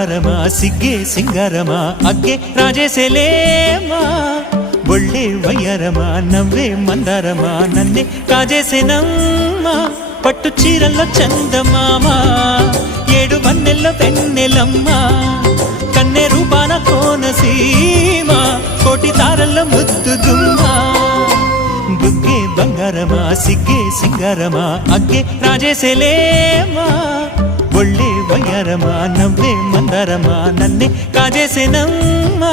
బంగారమా సిగ్గే సింగారమా అగ్గే రాజేసేలేమా ఒళ్ళే వయ్యారమా నవ్వే మందారమా నన్నే కాజేసేనమ్మా పట్టు చీరల్లో చందమామా ఏడు వన్నెల్లో పెన్నెలమ్మా కన్నె రూపాన కోనసీమ కోటి తారల్లో ముద్దుదుమ్మా బుగ్గే బంగారమా సిగ్గే సింగారమా అగ్గే రాజేసేలేమా ఒళ్ళే వయ్యారమా నవ్వే మందారమా నన్నే కాజేసేనమ్మా